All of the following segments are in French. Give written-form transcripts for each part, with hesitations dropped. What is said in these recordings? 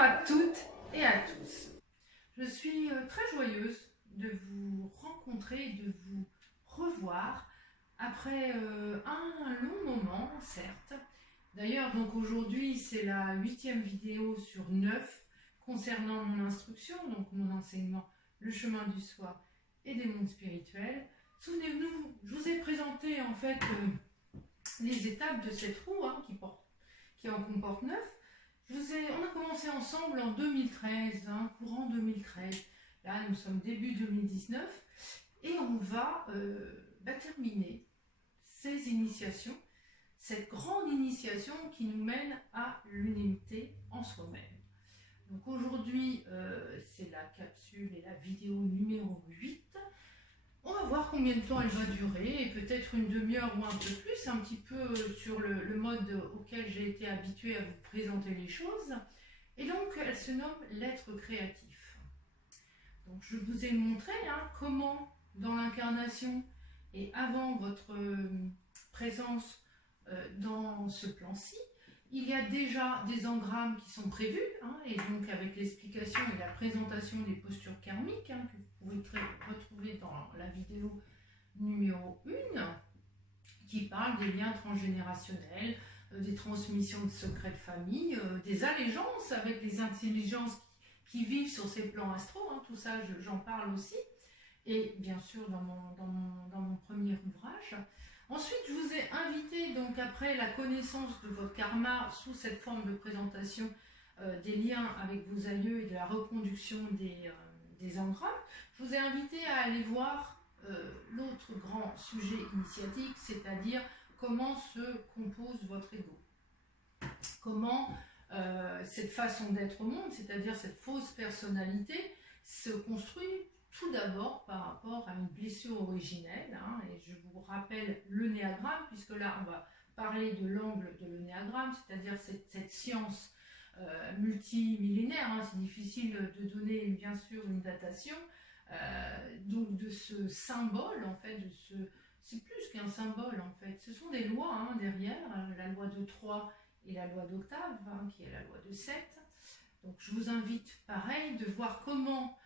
à toutes et à tous. Je suis très joyeuse de vous rencontrer et de vous revoir après un long moment, certes. D'ailleurs, donc aujourd'hui, c'est la 8e vidéo sur 9 concernant mon instruction, donc mon enseignement, le chemin du soi et des mondes spirituels. Souvenez-vous, je vous ai présenté en fait les étapes de cette roue qui en comporte 9. On a commencé ensemble en 2013, courant 2013. Là, nous sommes début 2019 et on va terminer ces initiations, cette grande initiation qui nous mène à l'unité en soi-même. Donc aujourd'hui, c'est la capsule et la vidéo numéro 8. On va voir combien de temps elle va durer, et peut-être une demi-heure ou un peu plus, un petit peu sur le mode auquel j'ai été habituée à vous présenter les choses. Et donc, elle se nomme l'être créatif. Donc, je vous ai montré comment, dans l'incarnation et avant votre présence dans ce plan-ci, il y a déjà des engrammes qui sont prévus, et donc avec l'explication et la présentation des postures karmiques que vous pouvez retrouver dans la vidéo numéro 1, qui parle des liens transgénérationnels, des transmissions de secrets de famille, des allégeances avec les intelligences qui vivent sur ces plans astraux, tout ça j'en parle aussi, et bien sûr dans mon premier ouvrage. Ensuite, je vous ai invité, donc après la connaissance de votre karma sous cette forme de présentation des liens avec vos aïeux et de la reconduction des engrammes, je vous ai invité à aller voir l'autre grand sujet initiatique, c'est-à-dire comment se compose votre ego. Comment cette façon d'être au monde, c'est-à-dire cette fausse personnalité, se construit tout d'abord par rapport à une blessure originelle, et je vous rappelle le néagramme, puisque là on va parler de l'angle de l'énéagramme, c'est-à-dire cette science multimillénaire, c'est difficile de donner bien sûr une datation, donc de ce symbole en fait, c'est plus qu'un symbole en fait, ce sont des lois derrière, la loi de 3 et la loi d'octave, qui est la loi de 7. Donc je vous invite pareil de voir comment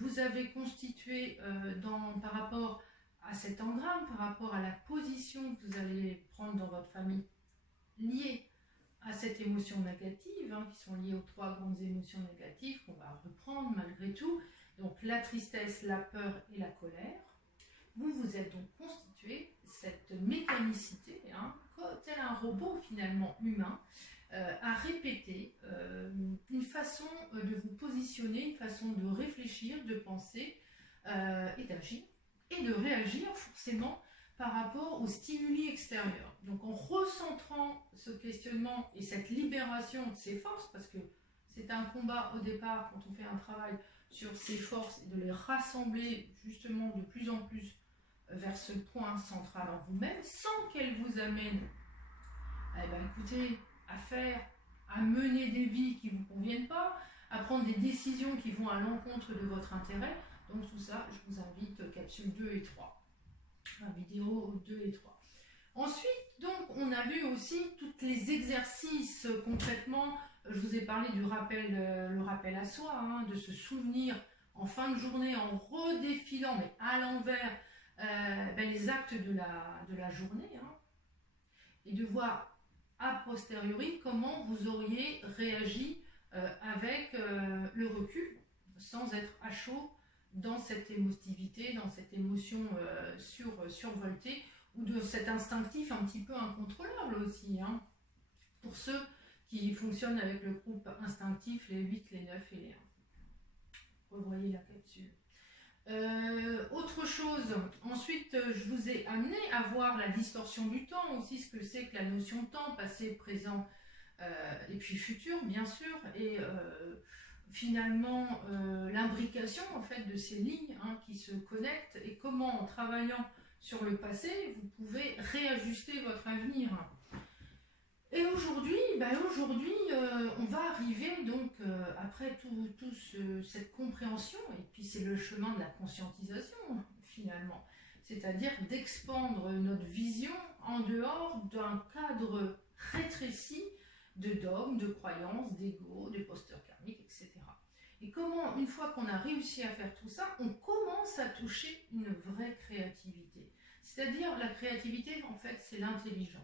vous avez constitué par rapport à cet engramme, par rapport à la position que vous allez prendre dans votre famille liée à cette émotion négative, qui sont liées aux 3 grandes émotions négatives qu'on va reprendre malgré tout, donc la tristesse, la peur et la colère. Vous vous êtes donc constitué cette mécanicité, tel un robot finalement humain, à répéter une façon de vous positionner, une façon de réfléchir, de penser et d'agir, et de réagir forcément par rapport aux stimuli extérieurs. Donc en recentrant ce questionnement et cette libération de ces forces, parce que c'est un combat au départ quand on fait un travail sur ces forces, et de les rassembler justement de plus en plus vers ce point central en vous-même, sans qu'elles vous amènent écoutez, à mener des vies qui ne vous conviennent pas, à prendre des décisions qui vont à l'encontre de votre intérêt. Donc tout ça, je vous invite capsule 2 et 3, vidéo 2 et 3. Ensuite, donc, on a vu aussi tous les exercices concrètement. Je vous ai parlé du le rappel à soi, de se souvenir en fin de journée, en redéfilant, mais à l'envers, les actes de la journée, et de voir a posteriori comment vous auriez réagi avec le recul, sans être à chaud dans cette émotivité, dans cette émotion survoltée, ou de cet instinctif un petit peu incontrôlable aussi, pour ceux qui fonctionnent avec le groupe instinctif, les 8, les 9 et les 1. Revoyez la capsule. Autre chose, ensuite je vous ai amené à voir la distorsion du temps, aussi ce que c'est que la notion de temps, passé, présent et puis futur bien sûr, et finalement l'imbrication en fait de ces lignes qui se connectent, et comment en travaillant sur le passé vous pouvez réajuster votre avenir. Et aujourd'hui, on va arriver donc après cette compréhension, et puis c'est le chemin de la conscientisation finalement, c'est-à-dire d'expandre notre vision en dehors d'un cadre rétréci de dogmes, de croyances, d'ego, de postures karmiques, etc. Et comment, une fois qu'on a réussi à faire tout ça, on commence à toucher une vraie créativité. C'est-à-dire, la créativité, en fait, c'est l'intelligence.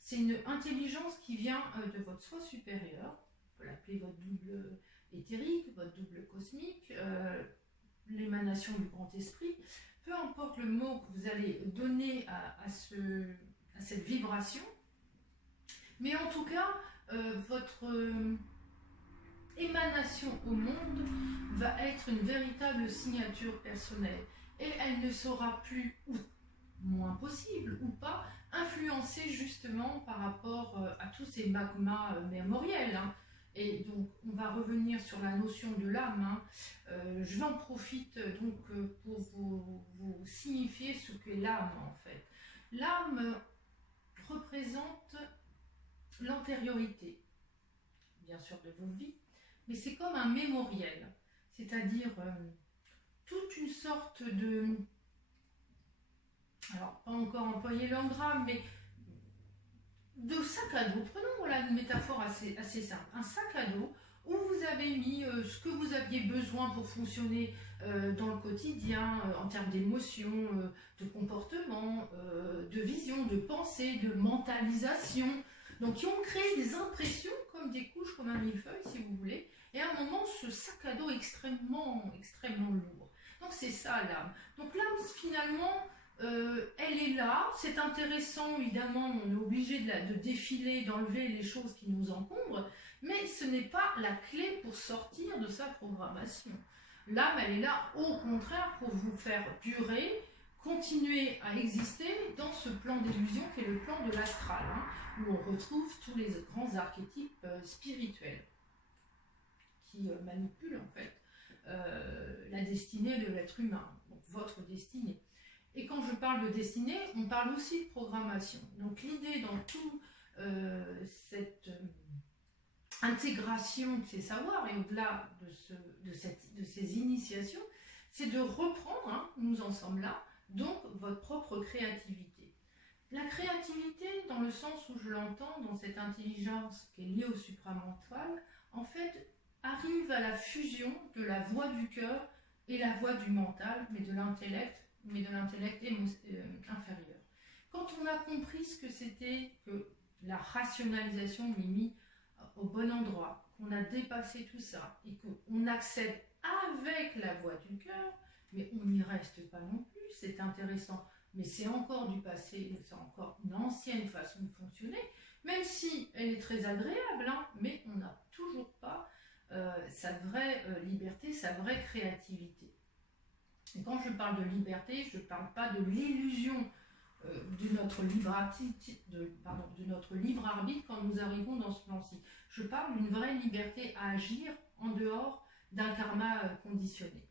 C'est une intelligence qui vient de votre soi supérieur, on peut l'appeler votre double éthérique, votre double cosmique, l'émanation du grand esprit. Peu importe le mot que vous allez donner à cette vibration, mais en tout cas, votre émanation au monde va être une véritable signature personnelle. Et elle ne sera plus, ou moins possible, ou pas, influencée justement par rapport à tous ces magmas mémoriels. Hein. Et donc, on va revenir sur la notion de l'âme. Hein. Je en profite donc pour vous signifier ce qu'est l'âme en fait. L'âme représente l'antériorité, bien sûr, de vos vies, mais c'est comme un mémoriel, c'est-à-dire toute une sorte de... Alors, pas encore employer l'engramme, mais de sac à dos. Prenons voilà, une métaphore assez simple. Un sac à dos où vous avez mis ce que vous aviez besoin pour fonctionner dans le quotidien, en termes d'émotions, de comportement, de vision, de pensée, de mentalisation. Donc, qui ont créé des impressions comme des couches, comme un millefeuille, si vous voulez. Et à un moment, ce sac à dos est extrêmement lourd. Donc, c'est ça l'âme. Donc, l'âme, finalement... elle est là, c'est intéressant, évidemment, on est obligé de défiler, d'enlever les choses qui nous encombrent, mais ce n'est pas la clé pour sortir de sa programmation. L'âme, elle est là, au contraire, pour vous faire durer, continuer à exister dans ce plan d'illusion qui est le plan de l'astral, hein, où on retrouve tous les grands archétypes spirituels qui manipulent, en fait, la destinée de l'être humain, donc votre destinée. Et quand je parle de destinée, on parle aussi de programmation. Donc l'idée dans tout cette intégration de ces savoirs et au-delà de ces initiations, c'est de reprendre, hein, nous en sommes là, donc votre propre créativité. La créativité, dans le sens où je l'entends, dans cette intelligence qui est liée au supramental, en fait, arrive à la fusion de la voix du cœur et la voix du mental, mais de l'intellect inférieur. Quand on a compris ce que c'était que la rationalisation est mise au bon endroit, qu'on a dépassé tout ça et qu'on accède avec la voix du cœur, mais on n'y reste pas non plus, c'est intéressant, mais c'est encore du passé, c'est encore une ancienne façon de fonctionner, même si elle est très agréable, hein, mais on n'a toujours pas sa vraie liberté, sa vraie créativité. Et quand je parle de liberté, je ne parle pas de l'illusion de notre libre arbitre quand nous arrivons dans ce plan-ci. Je parle d'une vraie liberté à agir en dehors d'un karma conditionné.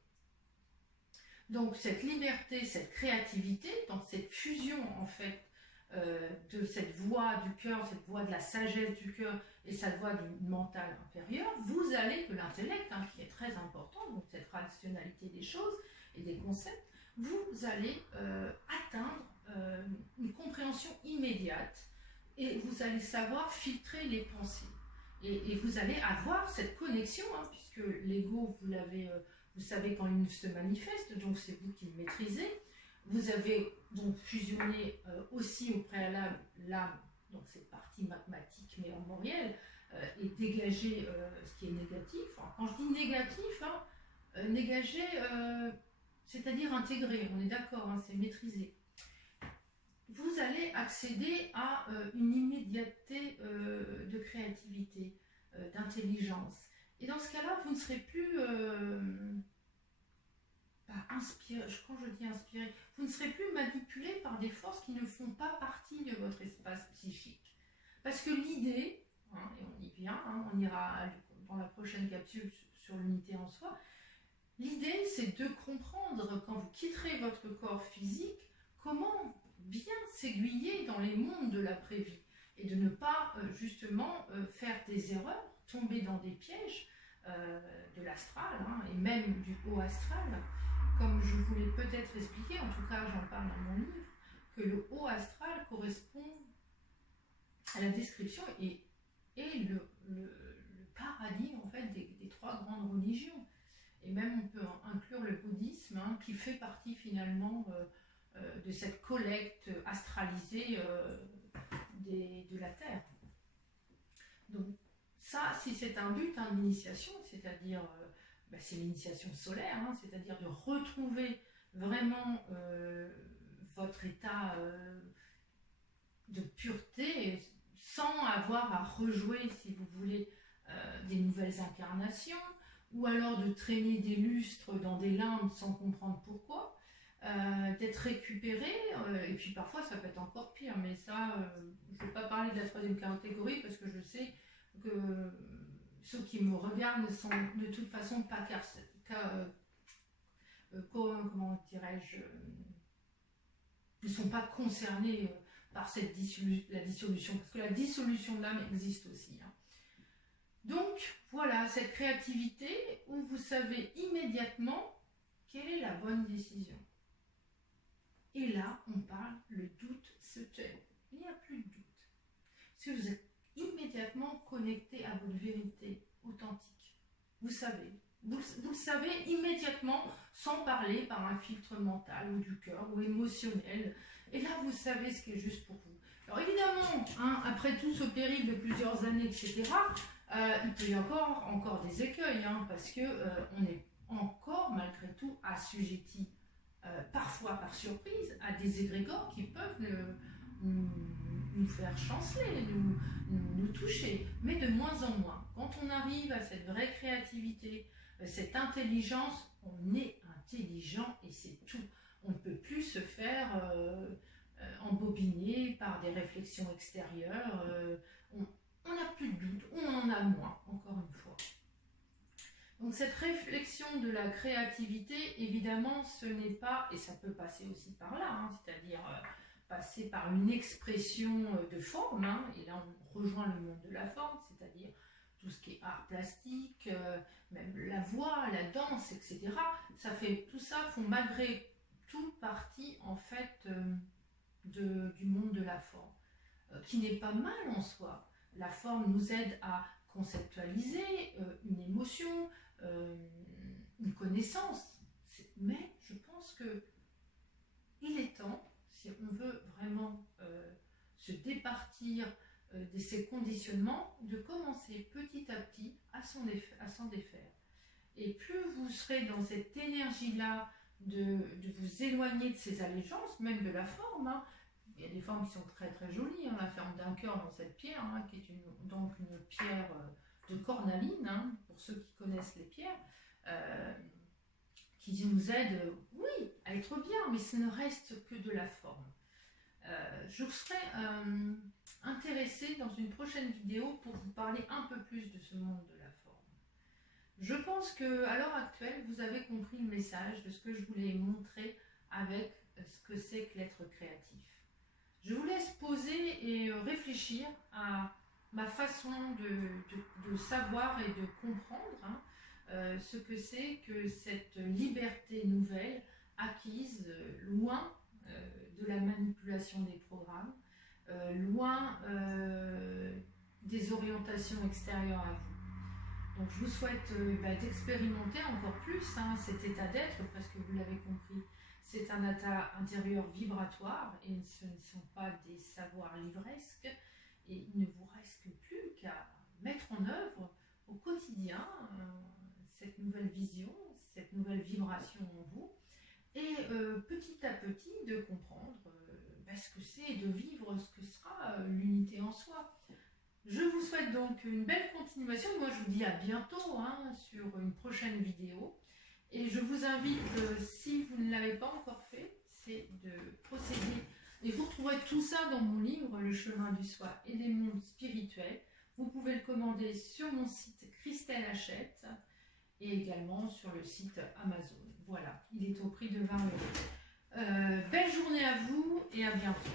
Donc cette liberté, cette créativité, dans cette fusion en fait de cette voix du cœur, cette voix de la sagesse du cœur et cette voix du mental inférieur, vous allez, de l'intellect, hein, qui est très important, donc cette rationalité des choses et des concepts, vous allez atteindre une compréhension immédiate et vous allez savoir filtrer les pensées. Et vous allez avoir cette connexion, hein, puisque l'ego, vous savez quand il se manifeste, donc c'est vous qui le maîtrisez. Vous avez donc fusionné aussi au préalable l'âme, donc cette partie magmatique mémorielle, et dégager ce qui est négatif. Enfin, quand je dis négatif, hein, dégager, c'est-à-dire intégrer, on est d'accord, hein, c'est maîtrisé. Vous allez accéder à une immédiateté de créativité, d'intelligence. Et dans ce cas-là, vous ne serez plus inspiré. Quand je dis inspiré, vous ne serez plus manipulé par des forces qui ne font pas partie de votre espace psychique. Parce que l'idée, hein, et on y vient, hein, on ira dans la prochaine capsule sur l'unité en soi, l'idée c'est de comprendre quand vous quitterez votre corps physique, comment bien s'aiguiller dans les mondes de l'après-vie et de ne pas justement faire des erreurs, tomber dans des pièges de l'astral, hein, et même du haut astral, comme je vous l'ai peut-être expliqué, en tout cas j'en parle dans mon livre, que le haut astral correspond à la description et est le paradis en fait des trois grandes religions. Et même on peut inclure le bouddhisme, hein, qui fait partie finalement de cette collecte astralisée de la Terre. Donc ça, si c'est un but hein, d'initiation, c'est-à-dire, c'est l'initiation solaire, hein, c'est-à-dire de retrouver vraiment votre état de pureté, sans avoir à rejouer, si vous voulez, des nouvelles incarnations, ou alors de traîner des lustres dans des limbes sans comprendre pourquoi, d'être récupéré, et puis parfois ça peut être encore pire, mais ça, je ne vais pas parler de la troisième catégorie, parce que je sais que ceux qui me regardent ne sont de toute façon pas comment dirais-je, ne sont pas concernés par la dissolution, parce que la dissolution de l'âme existe aussi. Hein. Donc voilà, cette créativité où vous savez immédiatement quelle est la bonne décision. Et là, on parle, le doute se tait. Il n'y a plus de doute. Parce que vous êtes immédiatement connecté à votre vérité authentique. Vous savez. Vous le savez immédiatement, sans parler par un filtre mental ou du cœur ou émotionnel. Et là, vous savez ce qui est juste pour vous. Alors évidemment, hein, après tout ce périple de plusieurs années, etc., il peut y avoir encore des écueils, hein, parce que on est encore, malgré tout, assujetti, parfois par surprise, à des égrégores qui peuvent nous faire chanceler, nous toucher, mais de moins en moins. Quand on arrive à cette vraie créativité, cette intelligence, on est intelligent et c'est tout. On ne peut plus se faire embobiner par des réflexions extérieures. On n'a plus de doute, on en a moins, encore une fois. Donc cette réflexion de la créativité, évidemment, ce n'est pas, et ça peut passer aussi par là, hein, c'est-à-dire passer par une expression de forme, hein, et là on rejoint le monde de la forme, c'est-à-dire tout ce qui est art plastique, même la voix, la danse, etc. Tout ça font malgré tout partie en fait du monde de la forme, qui n'est pas mal en soi. La forme nous aide à conceptualiser une émotion, une connaissance, mais je pense que il est temps, si on veut vraiment se départir de ces conditionnements, de commencer petit à petit à s'en défaire. Et plus vous serez dans cette énergie-là de vous éloigner de ces allégeances, même de la forme, hein. Il y a des formes qui sont très très jolies, hein, la forme d'un cœur dans cette pierre, hein, qui est donc une pierre de cornaline, hein, pour ceux qui connaissent les pierres, qui nous aide, oui, à être bien, mais ce ne reste que de la forme. Je serais intéressée dans une prochaine vidéo pour vous parler un peu plus de ce monde de la forme. Je pense qu'à l'heure actuelle, vous avez compris le message de ce que je voulais montrer avec ce que c'est que l'être créatif. Je vous laisse poser et réfléchir à ma façon de savoir et de comprendre, hein, ce que c'est que cette liberté nouvelle acquise loin de la manipulation des programmes, loin des orientations extérieures à vous. Donc je vous souhaite d'expérimenter encore plus hein, cet état d'être, parce que vous l'avez compris, c'est un état intérieur vibratoire et ce ne sont pas des savoirs livresques, et il ne vous reste plus qu'à mettre en œuvre au quotidien cette nouvelle vision, cette nouvelle vibration en vous, et petit à petit de comprendre ce que c'est, de vivre ce que sera l'unité en soi. Je vous souhaite donc une belle continuation. Moi je vous dis à bientôt hein, sur une prochaine vidéo. Et je vous invite, si vous ne l'avez pas encore fait, c'est de procéder. Et vous retrouverez tout ça dans mon livre, Le chemin du soi et des mondes spirituels. Vous pouvez le commander sur mon site Christelle Hachette et également sur le site Amazon. Voilà, il est au prix de 20 €. Belle journée à vous et à bientôt.